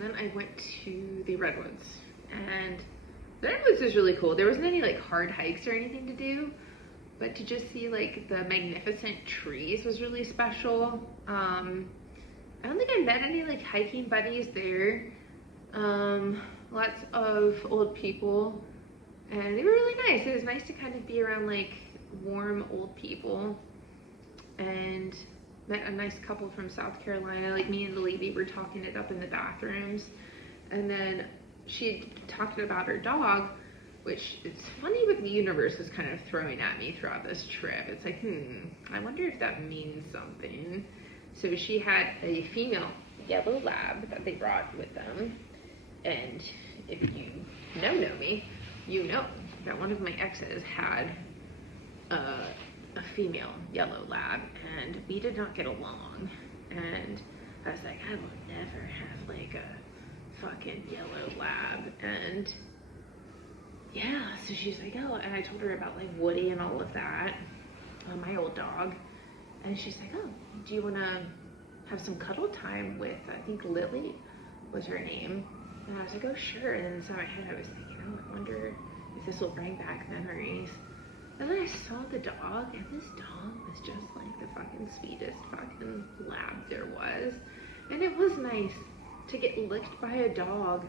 and then I went to the Redwoods, and the Redwoods was really cool. There wasn't any like hard hikes or anything to do, but to just see like the magnificent trees was really special. I don't think I met any like hiking buddies there. Lots of old people, and they were really nice. It was nice to kind of be around like warm old people, and met a nice couple from South Carolina. Like me and the lady were talking it up in the bathrooms, and then she talked about her dog, which it's funny what the universe is kind of throwing at me throughout this trip. It's like, I wonder if that means something. So she had a female yellow lab that they brought with them, and if you know me, you know that one of my exes had a female yellow lab, and we did not get along, and I was like, I will never have like a fucking yellow lab. And yeah, so she's like, oh, and I told her about like Woody and all of that, my old dog, and she's like, oh, do you want to have some cuddle time with, I think Lily was her name. And I was like, oh sure. And then inside my head I was thinking, oh, I wonder if this will bring back memories. And then I saw the dog, and this dog was just like the fucking sweetest fucking lab there was. And it was nice to get licked by a dog.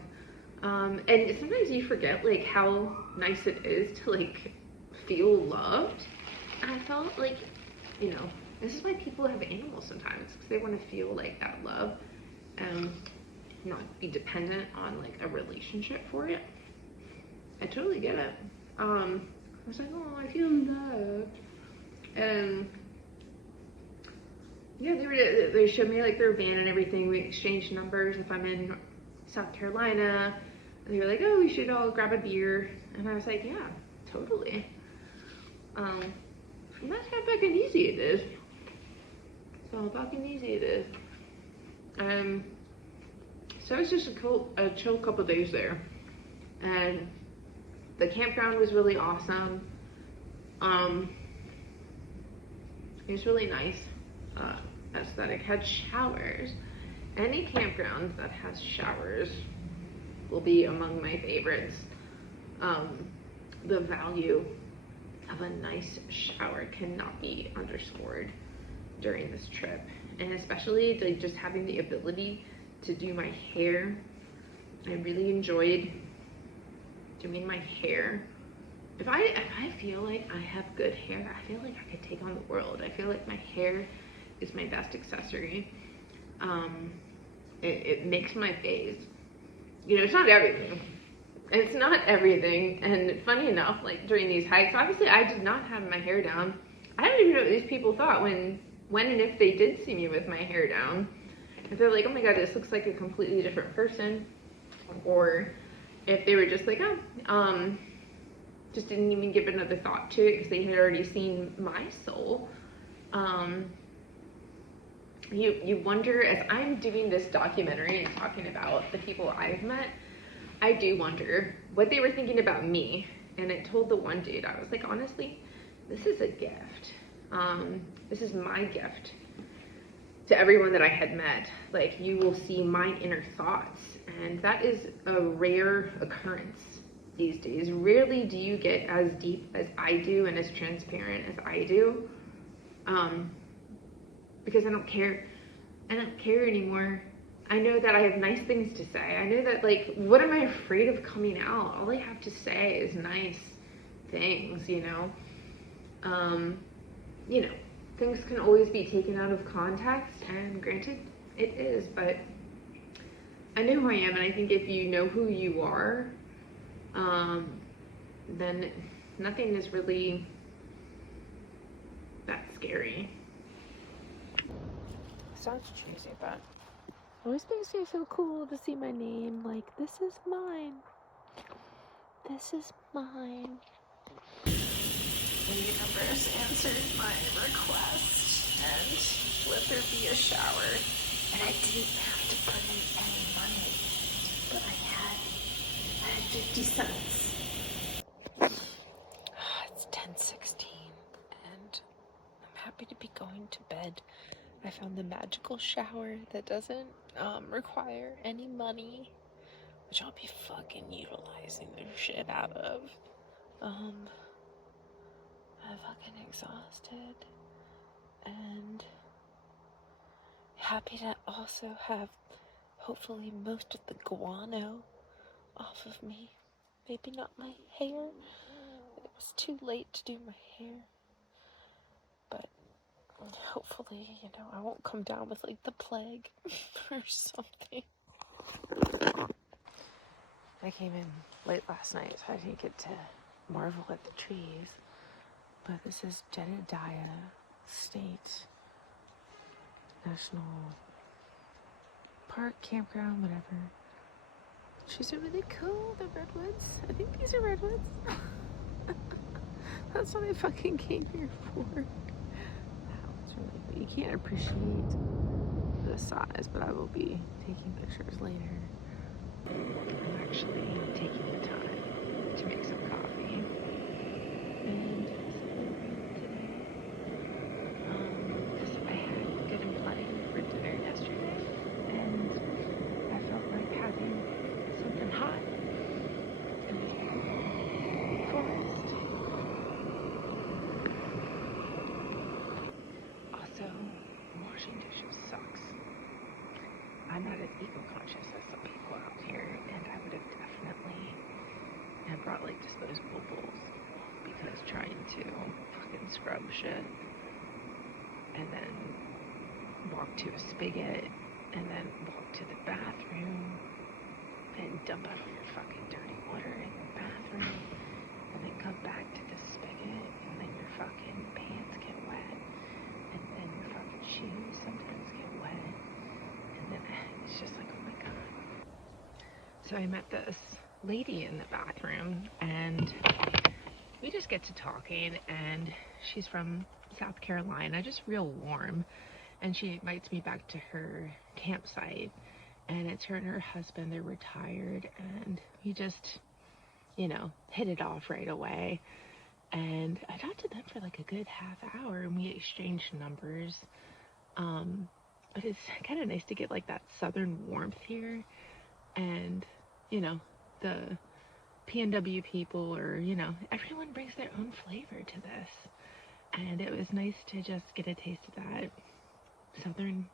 And sometimes you forget like how nice it is to like feel loved. And I felt like, you know, this is why people have animals sometimes, because they want to feel like that love and not be dependent on like a relationship for it. I totally get it. I was like, oh, I feel loved. And yeah, they showed me like their van and everything. We exchanged numbers if I'm in South Carolina. And they were like, oh, we should all grab a beer. And I was like, yeah, totally. And that's how fucking easy it is. So fucking easy it is. So it was just a chill couple days there. And the campground was really awesome. It was really nice, aesthetic. Had showers. Any campground that has showers will be among my favorites. The value of a nice shower cannot be underscored during this trip, and especially like just having the ability to do my hair. I really enjoyed doing my hair. If I feel like I have good hair, I feel like I could take on the world. I feel like my hair is my best accessory. It makes my face. You know, it's not everything. It's not everything. And funny enough, like during these hikes, obviously I did not have my hair down. I don't even know what these people thought when and if they did see me with my hair down. If they're like, oh my god, this looks like a completely different person. Or if they were just like, oh, just didn't even give another thought to it because they had already seen my soul. You wonder, as I'm doing this documentary and talking about the people I've met, I do wonder what they were thinking about me. And I told the one dude, I was like, honestly, this is a gift. This is my gift to everyone that I had met. Like, you will see my inner thoughts, and that is a rare occurrence these days. Rarely do you get as deep as I do and as transparent as I do, because I don't care anymore. I know that I have nice things to say. I know that, like, what am I afraid of coming out? All I have to say is nice things, you know. You know, things can always be taken out of context, and granted, it is, but I know who I am, and I think if you know who you are, then nothing is really that scary. Sounds cheesy, but it always makes me feel cool to see my name, like, this is mine. This is mine. The universe answered my request and let there be a shower. And I didn't have to put in any money, but I had 50 cents. It's 10:16, and I'm happy to be going to bed. I found the the magical shower that doesn't require any money, which I'll be fucking utilizing the shit out of. I'm fucking exhausted and happy to also have hopefully most of the guano off of me. Maybe not my hair. It was too late to do my hair. But hopefully, you know, I won't come down with like the plague or something. I came in late last night, so I didn't get to marvel at the trees. But this is Jedediah State National Park, campground, whatever. Trees are really cool, the redwoods. I think these are redwoods. That's what I fucking came here for. Wow, it's really cool. You can't appreciate the size, but I will be taking pictures later. I'm actually taking the time to make some coffee. And because I had good and plenty for dinner yesterday, and I felt like having something hot in the forest. Also, washing dishes sucks. I'm not as eco-conscious as some people out here, and I would have definitely have brought like disposable bowls, because trying to fucking scrub shit and then walk to a spigot and then walk to the bathroom and dump out all your fucking dirty water in your bathroom and then come back to the spigot and then your fucking pants get wet and then your fucking shoes sometimes get wet and then it's just like, oh my god. So I met this lady in the bathroom and we just get to talking, and she's from South Carolina, just real warm, and she invites me back to her campsite, and it's her and her husband. They're retired, and we just, you know, hit it off right away. And I talked to them for like a good half hour, and we exchanged numbers. But it's kind of nice to get like that southern warmth here, and you know, the PNW people, or you know, everyone brings their own flavor to this, and it was nice to just get a taste of that southern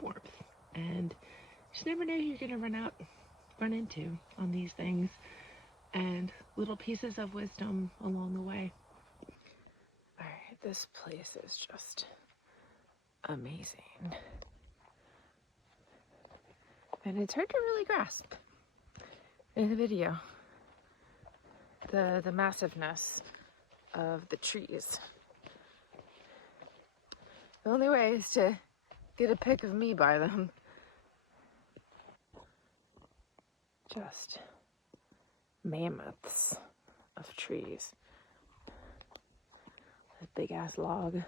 warmth. And you just never know who you're gonna run into on these things, and little pieces of wisdom along the way. All right, this place is just amazing, and it's hard to really grasp in the video the massiveness of the trees. The only way is to get a pic of me by them. Just mammoths of trees. A big ass log.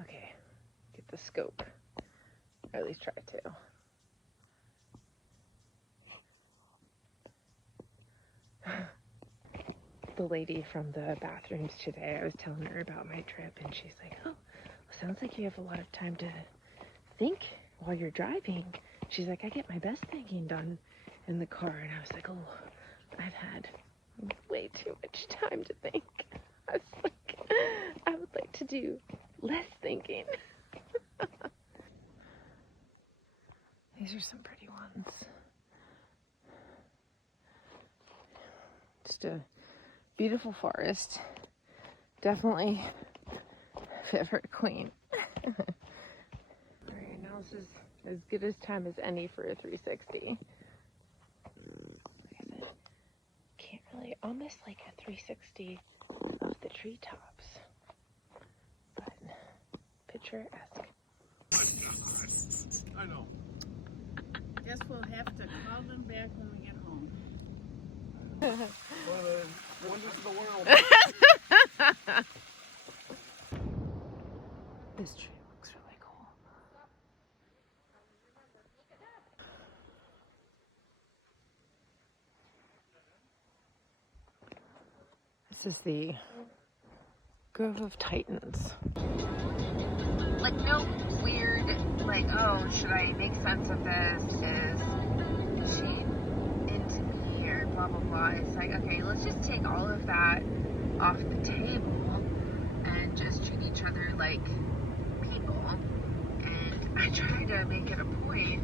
Okay, get the scope. Or at least try to. The lady from the bathrooms today, I was telling her about my trip, and she's like, oh, sounds like you have a lot of time to think while you're driving. She's like, I get my best thinking done in the car. And I was like, oh, I've had way too much time to think. I was like, I would like to do less thinking. These are some pretty ones. Just a beautiful forest. Definitely fit for a queen. Alright, now this is as good as time as any for a 360. Like I said, can't really, almost like a 360 of the treetops, but picturesque. I know. Guess we'll have to call them back when we get home. Wonders of the world. This tree looks really cool. This is the Grove of Titans. Like, no weird, like, oh, should I make sense of this? Is she into me or blah, blah, blah. It's like, okay, let's just take all of that off the table and just treat each other like people. And I try to make it a point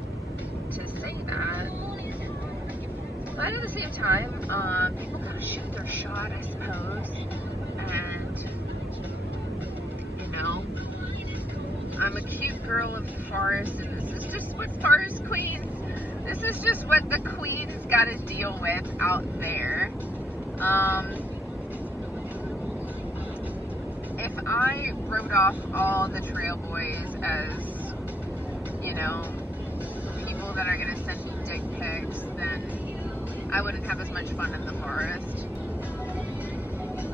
to say that. But at the same time, people gotta shoot their shot, I suppose. And, you know, I'm a cute girl of the forest, and this is just what forest queens, this is just what the queens gotta deal with out there. If I wrote off all the trail boys as, you know, people that are gonna send me dick pics, then I wouldn't have as much fun in the forest.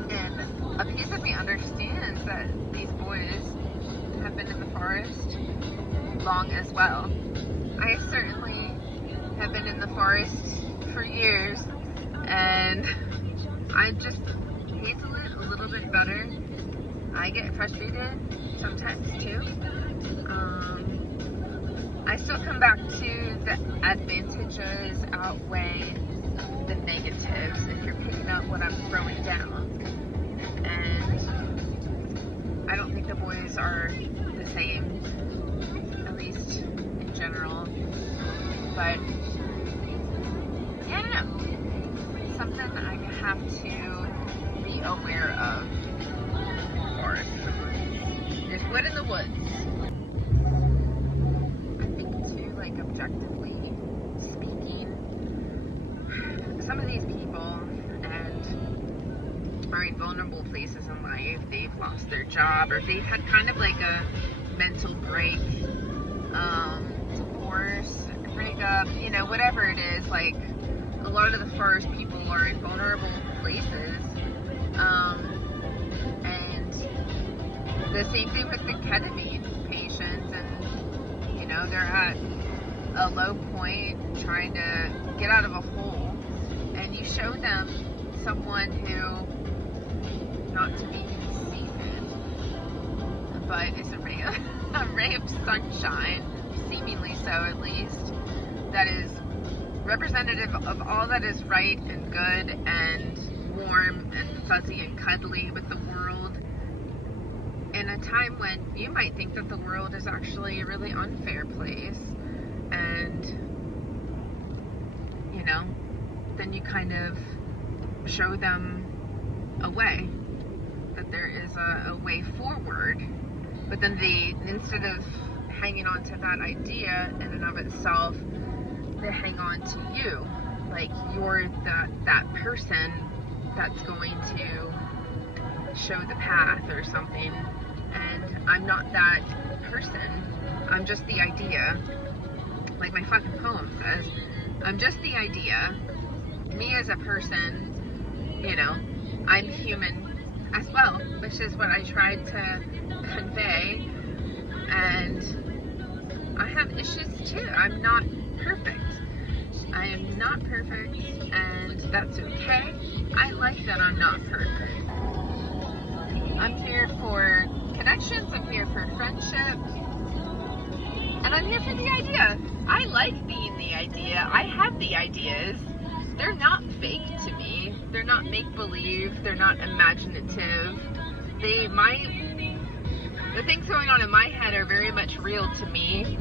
And a piece of me understands that these boys have been in the forest long as well. I certainly have been in the forest for years, and I just handle it a little bit better. I get frustrated sometimes too. I still come back to the advantages outweigh the negatives if you're picking up what I'm throwing down. And I don't think the boys are the same, at least in general. But yeah, I don't know. Something I have to be aware of. There's wood in the woods. I think too, like, objectively speaking, some of these people and are in vulnerable places in life. They've lost their job, or they've had kind of like a mental break, divorce, breakup, you know, whatever it is. Like, a lot of the forest people are in vulnerable places. And the same thing with the ketamine patients, and, you know, they're at a low point trying to get out of a hole, and you show them someone who, not to be conceited, but is a ray of sunshine, seemingly so at least, that is representative of all that is right and good and warm and fuzzy and cuddly with the world, in a time when you might think that the world is actually a really unfair place. And, you know, then you kind of show them a way, that there is a way forward. But then they, instead of hanging on to that idea in and of itself, they hang on to you. Like, you're that person that's going to show the path or something. And I'm not that person. I'm just the idea. Like my fucking poem says, I'm just the idea. Me as a person, you know, I'm human as well, which is what I tried to convey. And I have issues too. I'm not perfect. I am not perfect, and that's okay. I like that I'm not perfect. I'm here for connections, I'm here for friendship, and I'm here for the idea. I like being the idea. I have the ideas. They're not fake to me. They're not make-believe. They're not imaginative. The things going on in my head are very much real to me,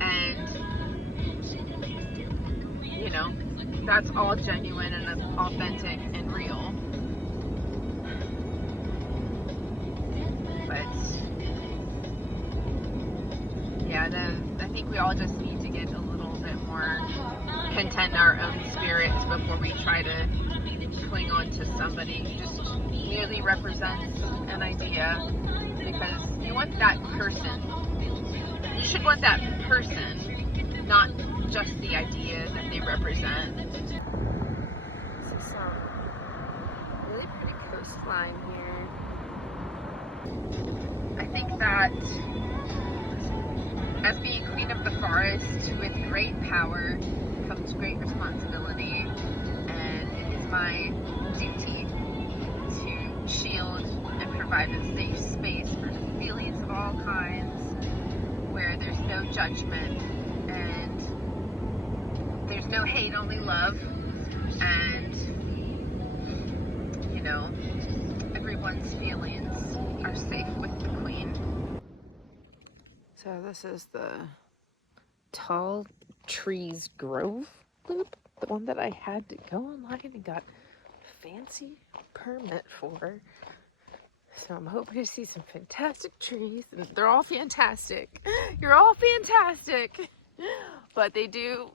and, you know, that's all genuine and authentic and real. But yeah, I think we all just need to get a little bit more content in our own spirits before we try to cling on to somebody who just merely represents an idea, because you want that person. You should want that person, not just the idea that they represent. This is some really pretty coastline here. I think that as being queen of the forest, with great power comes great responsibility, and it is my duty to shield and provide a safe space for feelings of all kinds, where there's no judgment and there's no hate, only love, and, you know, everyone's feelings are safe with the Queen. So this is the Tall Trees Grove loop, the one that I had to go online and got a fancy permit for. So I'm hoping to see some fantastic trees. And they're all fantastic. You're all fantastic. But they do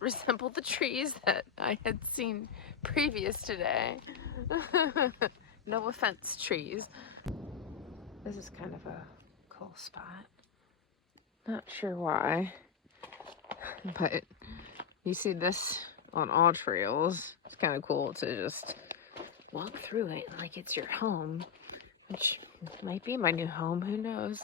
resemble the trees that I had seen previous today. No offense, trees. This is kind of a cool spot. Not sure why, but you see this on all trails. It's kind of cool to just walk through it like it's your home, which might be my new home, who knows.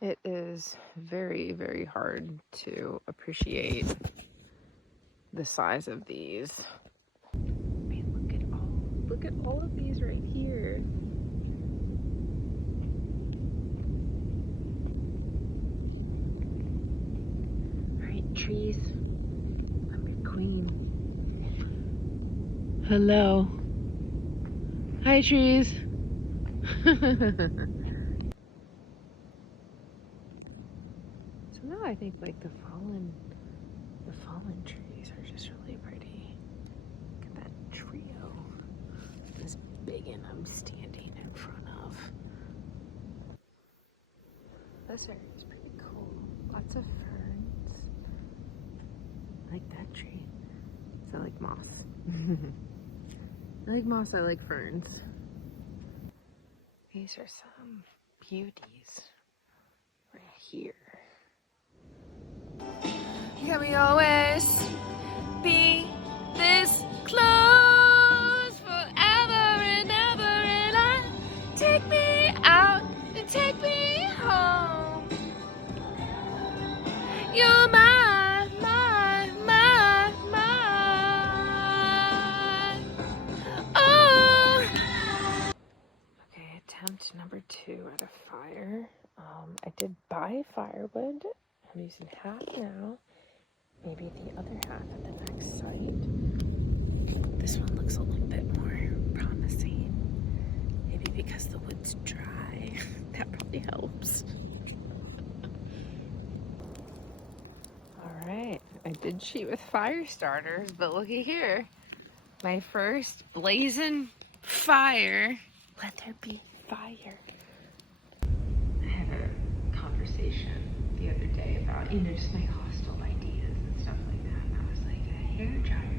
It is very, very hard to appreciate the size of these. Man, look at all of these right here. Trees, I'm your queen. Hello. Hi, trees. So now I think like the fallen trees are just really pretty. Look at that trio. This big one I'm standing in front of. This area is pretty cool. Lots of ferns. I like that tree. So I like moss. I like moss, I like ferns. These are some beauties right here. Can we always be this close forever and ever? And I take me out and take me home. You're mine. Attempt number 2 at a fire. I did buy firewood. I'm using half now. Maybe the other half at the next site. This one looks a little bit more promising. Maybe because the wood's dry. That probably helps. Alright, I did cheat with fire starters, but looky here. My first blazing fire. Let there be fire. I had a conversation the other day about, just my hostile ideas and stuff like that. And I was like, a hair dryer